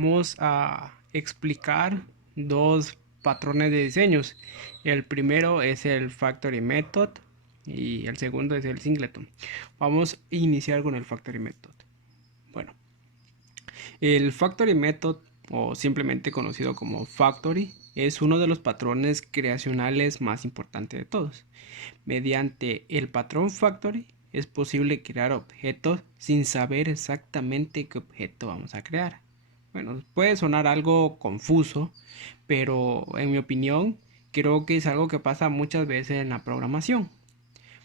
Vamos a explicar dos patrones de diseños. El primero es el Factory Method y el segundo es el Singleton. Vamos a iniciar con el Factory Method. Bueno, el Factory Method, o simplemente conocido como Factory, es uno de los patrones creacionales más importantes de todos. Mediante el patrón Factory es posible crear objetos sin saber exactamente qué objeto vamos a crear. Bueno, puede sonar algo confuso, pero en mi opinión creo que es algo que pasa muchas veces en la programación.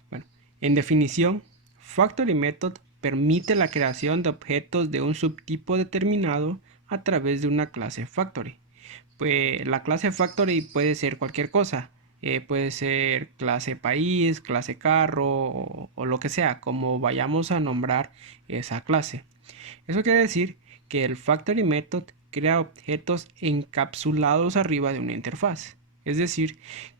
Bueno, en definición, Factory Method permite la creación de objetos de un subtipo determinado a través de una clase Factory. Pues la clase Factory puede ser cualquier cosa. Puede ser clase país, clase carro o lo que sea, como vayamos a nombrar esa clase. Eso quiere decir que el Factory Method crea objetos encapsulados arriba de una interfaz. Es decir,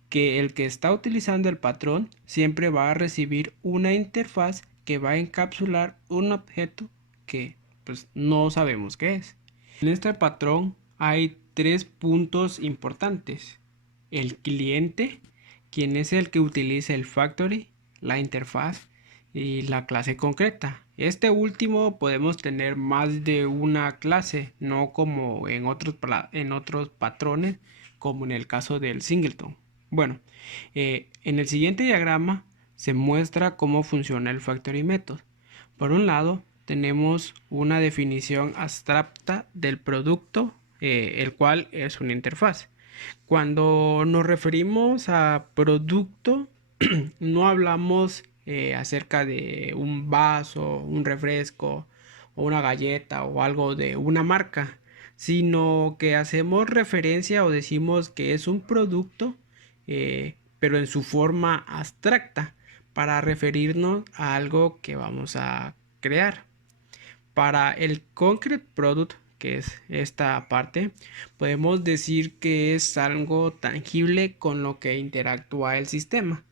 que el que está utilizando el patrón siempre va a recibir una interfaz que va a encapsular un objeto que pues no sabemos qué es. En este patrón hay tres puntos importantes. El cliente, quien es el que utiliza el factory, la interfaz y la clase concreta. Este último podemos tener más de una clase, no como en otros patrones, como en el caso del singleton. Bueno, en el siguiente diagrama se muestra cómo funciona el factory method. Por un lado, tenemos una definición abstracta del producto, el cual es una interfaz. Cuando nos referimos a producto, no hablamos acerca de un vaso, un refresco o una galleta o algo de una marca, sino que hacemos referencia o decimos que es un producto, pero en su forma abstracta, para referirnos a algo que vamos a crear. Para el concrete product, que es esta parte, podemos decir que es algo tangible con lo que interactúa el sistema.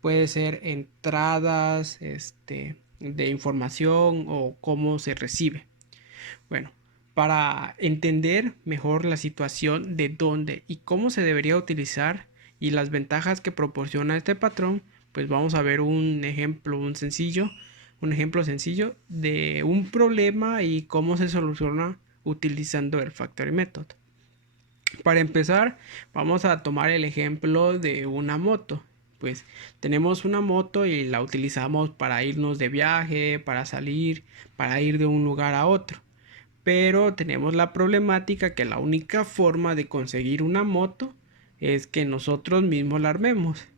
Puede ser entradas, de información o cómo se recibe. Bueno, para entender mejor la situación de dónde y cómo se debería utilizar y las ventajas que proporciona este patrón, pues vamos a ver un ejemplo, un ejemplo sencillo de un problema y cómo se soluciona utilizando el Factory Method. Para empezar, vamos a tomar el ejemplo de una moto. Pues tenemos una moto y la utilizamos para irnos de viaje, para salir, para ir de un lugar a otro. Pero tenemos la problemática que la única forma de conseguir una moto es que nosotros mismos la armemos.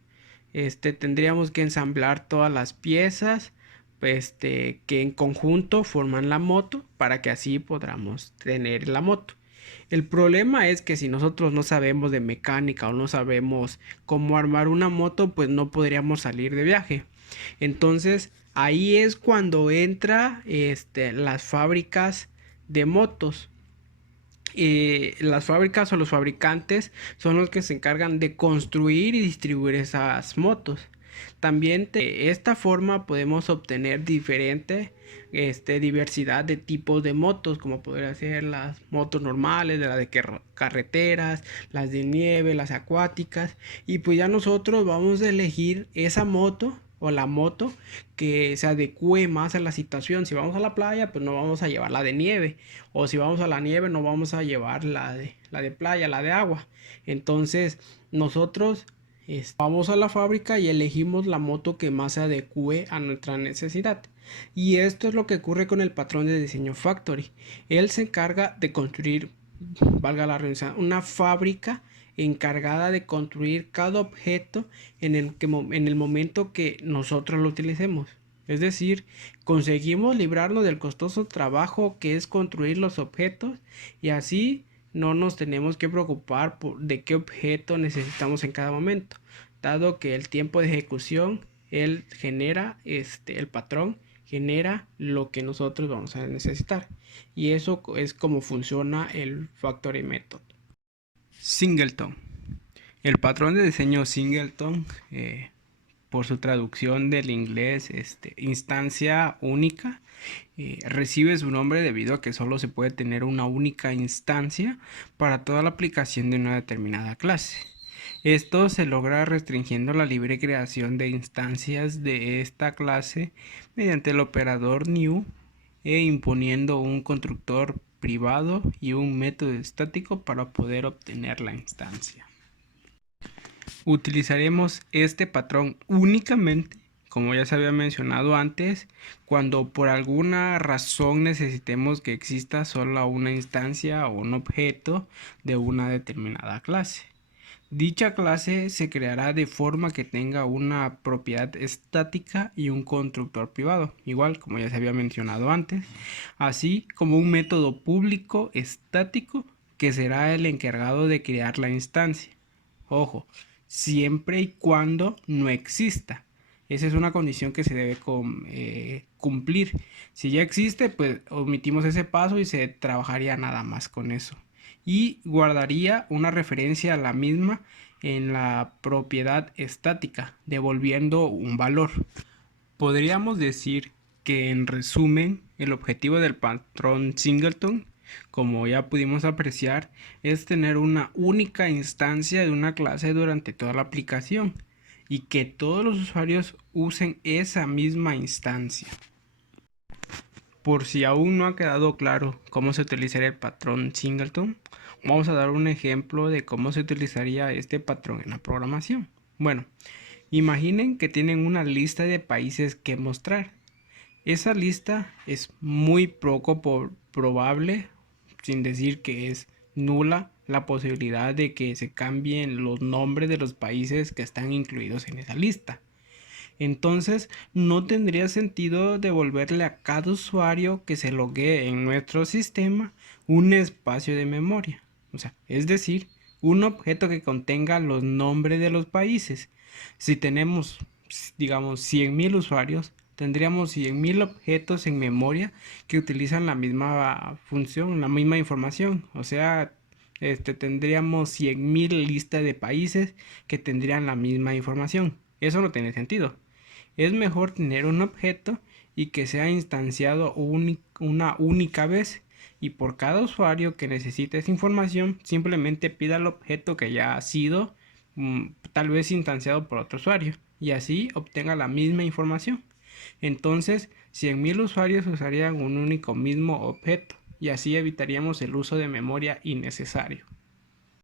Tendríamos que ensamblar todas las piezas, que en conjunto forman la moto para que así podamos tener la moto. El problema es que si nosotros no sabemos de mecánica o no sabemos cómo armar una moto, pues no podríamos salir de viaje. Entonces, ahí es cuando entra las fábricas de motos. Las fábricas o los fabricantes son los que se encargan de construir y distribuir esas motos. También de esta forma podemos obtener diferente diversidad de tipos de motos, como podría ser las motos normales, de las de carreteras, las de nieve, las acuáticas. Y pues ya nosotros vamos a elegir esa moto o la moto que se adecue más a la situación. Si vamos a la playa, pues no vamos a llevar la de nieve. O si vamos a la nieve, no vamos a llevar la de playa, la de agua. Entonces, nosotros vamos a la fábrica y elegimos la moto que más se adecue a nuestra necesidad. Y esto es lo que ocurre con el patrón de diseño Factory. Él se encarga de construir, valga la redundancia, una fábrica encargada de construir cada objeto en el momento que nosotros lo utilicemos. Es decir, conseguimos librarnos del costoso trabajo que es construir los objetos y así no nos tenemos que preocupar de qué objeto necesitamos en cada momento, dado que el tiempo de ejecución, él genera, el patrón genera lo que nosotros vamos a necesitar. Y eso es como funciona el Factory Method. Singleton. El patrón de diseño Singleton por su traducción del inglés instancia única, recibe su nombre debido a que solo se puede tener una única instancia para toda la aplicación de una determinada clase. Esto se logra restringiendo la libre creación de instancias de esta clase mediante el operador new e imponiendo un constructor privado y un método estático para poder obtener la instancia. Utilizaremos este patrón únicamente, como ya se había mencionado antes, cuando por alguna razón necesitemos que exista solo una instancia o un objeto de una determinada clase. Dicha clase se creará de forma que tenga una propiedad estática y un constructor privado, igual como ya se había mencionado antes, así como un método público estático que será el encargado de crear la instancia. Ojo, siempre y cuando no exista. Esa es una condición que se debe cumplir. Si ya existe, pues omitimos ese paso y se trabajaría nada más con eso. Y guardaría una referencia a la misma en la propiedad estática, devolviendo un valor. Podríamos decir que en resumen, el objetivo del patrón singleton, como ya pudimos apreciar, es tener una única instancia de una clase durante toda la aplicación y que todos los usuarios usen esa misma instancia. Por si aún no ha quedado claro cómo se utilizaría el patrón singleton, vamos a dar un ejemplo de cómo se utilizaría este patrón en la programación. Bueno, imaginen que tienen una lista de países que mostrar. Esa lista es muy poco probable, sin decir que es nula, la posibilidad de que se cambien los nombres de los países que están incluidos en esa lista. Entonces, no tendría sentido devolverle a cada usuario que se loguee en nuestro sistema un espacio de memoria. Es decir, un objeto que contenga los nombres de los países. Si tenemos, digamos, 100.000 usuarios, tendríamos 100.000 objetos en memoria que utilizan la misma función, la misma información. Tendríamos 100.000 listas de países que tendrían la misma información. Eso no tiene sentido. Es mejor tener un objeto y que sea instanciado una única vez, y por cada usuario que necesite esa información simplemente pida el objeto que ya ha sido tal vez instanciado por otro usuario y así obtenga la misma información. Entonces 100.000 usuarios usarían un único mismo objeto y así evitaríamos el uso de memoria innecesario.